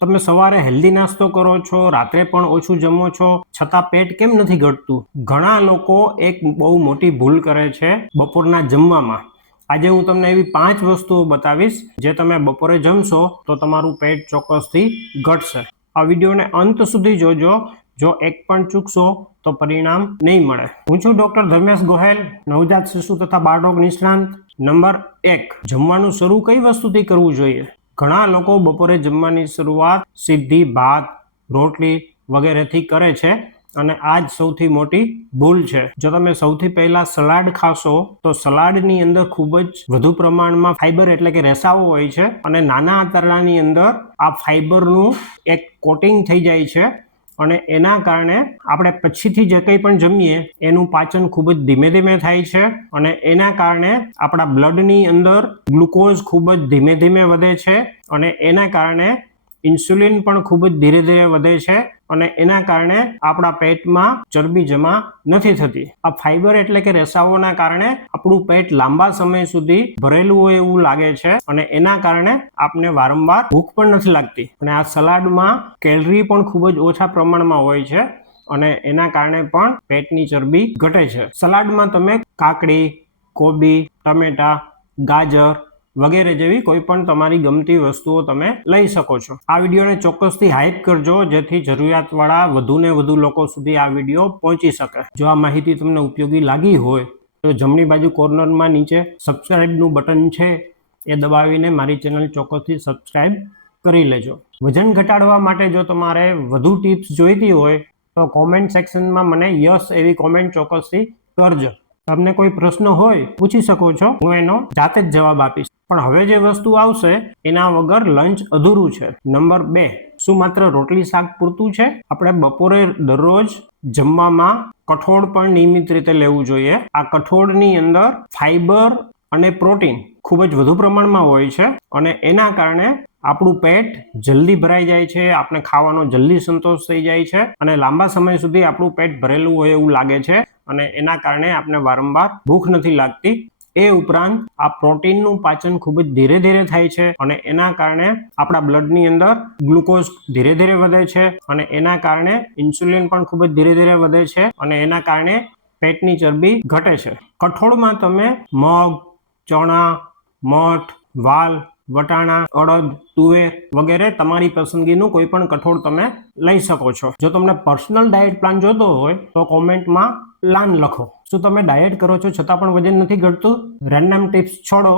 તમે સવારે હેલ્ધી નાસ્તો કરો છો, રાત્રે પણ ઓછું જમો છો, છતાં પેટ કેમ નથી ઘટતું? ઘણા લોકો એક બહુ મોટી ભૂલ કરે છે બપોરના જમવામાં. આજે હું તમને એવી 5 વસ્તુઓ બતાવીશ જે તમે બપોરે જમશો તો તમારું પેટ ચોક્કસથી ઘટશે. આ વિડીયોને અંત સુધી જોજો. જો એક પણ ચૂકશો તો પરિણામ નહીં મળે. હું છું ડોક્ટર ધર્મેશ ગોહેલ, નવજાત શિશુ તથા બાળરોગ નિષ્ણાંત. નંબર 1, જમવાનું શરૂ કઈ વસ્તુથી કરવું જોઈએ? ઘણા લોકો બપોરે જમવાની શરૂઆત સીધી ભાત, રોટલી વગેરેથી કરે છે અને આ જ સૌથી મોટી ભૂલ છે. જો તમે સૌથી પહેલા સલાડ ખાશો તો સલાડની અંદર ખૂબ જ વધુ પ્રમાણમાં ફાઈબર એટલે કે રેસાઓ હોય છે અને નાના આંતરડાની અંદર આ ફાઈબરનું એક કોટિંગ થઈ જાય છે અને એના કારણે આપણે પછીથી જે કંઈ પણ જમીએ એનું પાચન ખૂબ જ ધીમે ધીમે થાય છે અને એના કારણે આપણા બ્લડની અંદર ગ્લુકોઝ ખૂબ જ ધીમે ધીમે વધે છે અને એના કારણે ઇન્સ્યુલિન પણ ખૂબ જ ધીરે ધીરે વધે છે અને એના કારણે આપણા પેટમાં ચરબી જમા નથી થતી. આ ફાઈબર એટલે કે રેસાઓના કારણે આપણું પેટ લાંબા સમય સુધી ભરેલું હોય એવું લાગે છે અને એના કારણે આપને વારંવાર ભૂખ પણ નથી લાગતી. અને આ સલાડમાં કેલરી પણ ખૂબ જ ઓછા પ્રમાણમાં હોય છે અને એના કારણે પણ પેટની ચરબી ઘટે છે. સલાડમાં તમે કાકડી, કોબી, ટમેટા, ગાજર વગેરે જેવી કોઈ પણ તમારી ગમતી વસ્તુઓ તમે લઈ શકો છો. આ વિડીયોને ચોક્કસથી હાઈપ કરજો જેથી જરૂરિયાતવાળા વધુને વધુ લોકો સુધી આ વિડીયો પહોંચી શકે. જો આ માહિતી તમને ઉપયોગી લાગી હોય તો જમણી બાજુ કોર્નરમાં નીચે સબસ્ક્રાઇબનું બટન છે એ દબાવીને મારી ચેનલ ચોક્કસથી સબસ્ક્રાઇબ કરી લેજો. વજન ઘટાડવા માટે જો તમારે વધુ ટિપ્સ જોઈતી હોય તો કોમેન્ટ સેક્શનમાં મને યસ એવી કોમેન્ટ ચોક્કસથી કરજો. તમને કોઈ પ્રશ્ન હોય પૂછી શકો છો, હું એનો જાતે જ જવાબ આપીશ. પણ હવે જે વસ્તુ આવશે એના વગર લંચ અધૂરું છે. નંબર 2, શું માત્ર રોટલી શાક પૂરતું છે? આપણે બપોરે દરરોજ જમવામાં કઠોળ પણ નિયમિત રીતે લેવું જોઈએ. આ કઠોળની અંદર ફાઈબર અને પ્રોટીન ખૂબ જ વધુ પ્રમાણમાં હોય છે અને એના કારણે આપણું પેટ જલ્દી ભરાઈ જાય છે, આપણે ખાવાનો જલ્દી સંતોષ થઈ જાય છે અને લાંબા સમય સુધી આપણું પેટ ભરેલું હોય એવું લાગે છે અને એના કારણે આપણે વારંવાર ભૂખ નથી લાગતી. એ ઉપરાંત આ પ્રોટીનનું પાચન ખૂબ જ ધીરે ધીરે થાય છે અને એના કારણે આપણા બ્લડની અંદર ગ્લુકોઝ ધીરે ધીરે વધે છે અને એના કારણે ઇન્સ્યુલિન પણ ખૂબ જ ધીરે ધીરે વધે છે અને એના કારણે પેટની ચરબી ઘટે છે. કઠોળમાં તમે મગ, ચણા, મઠ, વાલ, વટાણા, અડદ, તુવેર વગેરે તમારી પસંદગીનું કોઈ પણ કઠોળ તમે લઈ શકો છો. જો તમને પર્સનલ ડાયટ પ્લાન જોતો હોય તો કોમેન્ટમાં પ્લાન લખો. શું તમે ડાયટ કરો છો છતાં પણ વજન નથી ઘટતું? રેન્ડમ ટિપ્સ છોડો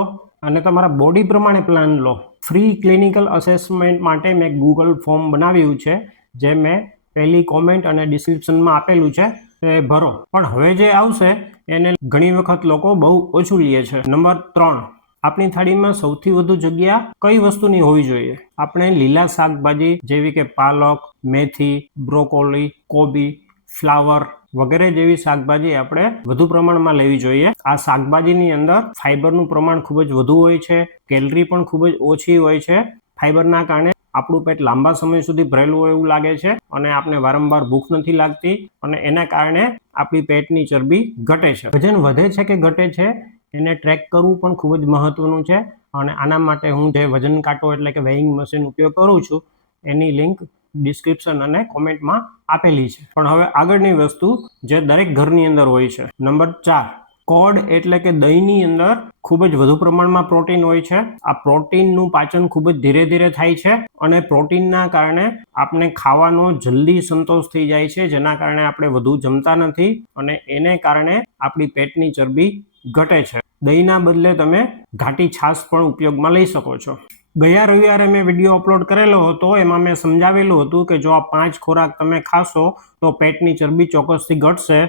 અને તમારા બોડી પ્રમાણે પ્લાન લો. ફ્રી ક્લિનિકલ અસેસમેન્ટ માટે મેં ગૂગલ ફોર્મ બનાવ્યું છે જે મેં પહેલી કોમેન્ટ અને ડિસ્ક્રિપ્શનમાં આપેલું છે, એ ભરો. પણ હવે જે આવશે એને ઘણી વખત લોકો બહુ ઓછું લે છે. નંબર 3, આપણી થાળીમાં સૌથી વધુ જગ્યા કઈ વસ્તુની હોવી જોઈએ? આપણે લીલા શાકભાજી જેવી કે પાલક, મેથી, બ્રોકોલી, કોબી, ફ્લાવર વગેરે જેવી શાકભાજી આપણે વધુ પ્રમાણમાં લેવી જોઈએ. આ શાકભાજીની અંદર ફાઈબરનું પ્રમાણ ખૂબ જ વધુ હોય છે, કેલરી પણ ખૂબ જ ઓછી હોય છે. ફાઈબરના કારણે આપણું પેટ લાંબા સમય સુધી ભરેલું હોય એવું લાગે છે અને આપણે વારંવાર ભૂખ નથી લાગતી અને એના કારણે આપણી પેટની ચરબી ઘટે છે. વજન વધે છે કે ઘટે છે એને ટ્રેક કરવું પણ ખૂબ જ મહત્વનું છે અને આના માટે હું જે વજન કાંટો એટલે કે વેઇંગ મશીન ઉપયોગ કરું છું એની લિંક ડિસ્ક્રિપ્શન અને કોમેન્ટમાં આપેલી છે. પણ હવે આગળની વસ્તુ જે દરેક ઘરની અંદર હોય છે. નંબર 4, કોડ એટલે કે દહીંની અંદર ખૂબ જ વધુ પ્રમાણમાં પ્રોટીન હોય છે. આ પ્રોટીનનું પાચન ખૂબ જ ધીરે ધીરે થાય છે અને પ્રોટીનના કારણે આપણે ખાવાનો જલ્દી સંતોષ થઈ જાય છે જેના કારણે આપણે વધુ જમતા નથી અને એને કારણે આપણી પેટની ચરબી ઘટે છે. દહીંના બદલે તમે ઘાટી છાશ પણ ઉપયોગમાં લઈ શકો છો. ગયા રવિવારે મેં વિડીયો અપલોડ કરેલો હતો, એમાં મેં સમજાવેલું હતું કે જો આ 5 ખોરાક તમે ખાશો તો પેટની ચરબી ચોક્કસથી ઘટશે.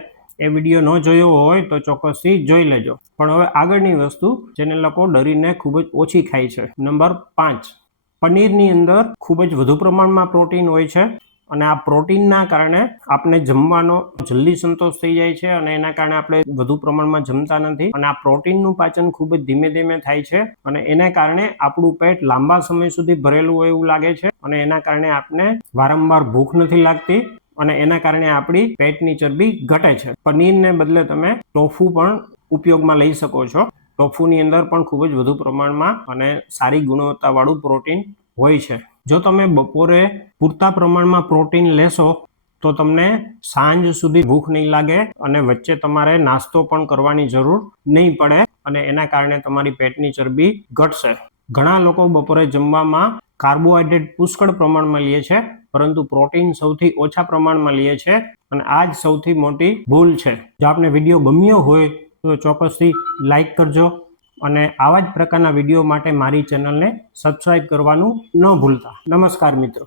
એ વિડીયો ન જોયો હોય તો ચોક્કસથી જોઈ લેજો. પણ હવે આગળની વસ્તુ જેને લોકો ડરીને ખૂબ જ ઓછી ખાય છે. નંબર 5, પનીરની અંદર ખૂબ જ વધુ પ્રમાણમાં પ્રોટીન હોય છે અને આ પ્રોટીનના કારણે આપણે જમવાનો જલ્દી સંતોષ થઈ જાય છે અને એના કારણે આપણે વધુ પ્રમાણમાં જમતા નથી અને આ પ્રોટીનનું પાચન ખૂબ જ ધીમે ધીમે થાય છે અને એના કારણે આપણું પેટ લાંબા સમય સુધી ભરેલું હોય એવું લાગે છે અને એના કારણે આપણે વારંવાર ભૂખ નથી લાગતી અને એના કારણે આપણી પેટની ચરબી ઘટે છે. પનીરને બદલે તમે ટોફુ પણ ઉપયોગમાં લઈ શકો છો. ટોફુની અંદર પણ ખૂબ જ વધુ પ્રમાણમાં અને સારી ગુણવત્તાવાળું પ્રોટીન હોય છે. જો તમે બપોરે પૂરતા પ્રમાણમાં પ્રોટીન લેશો તો તમને સાંજ સુધી ભૂખ નહીં લાગે અને વચ્ચે તમારે નાસ્તો પણ કરવાની જરૂર નહીં પડે અને એના કારણે તમારી પેટની ચરબી ઘટશે. ઘણા લોકો બપોરે જમવામાં કાર્બોહાઈડ્રેટ પુષ્કળ પ્રમાણમાં લે છે, પરંતુ પ્રોટીન સૌથી ઓછા પ્રમાણમાં લે છે અને આ જ સૌથી મોટી ભૂલ છે. જો આપને વિડીયો ગમ્યો હોય તો ચોક્કસથી લાઈક કરજો અને આવા જ પ્રકારના વિડીયો માટે મારી ચેનલને સબસ્ક્રાઈબ કરવાનું ન ભૂલતા. નમસ્કાર મિત્રો.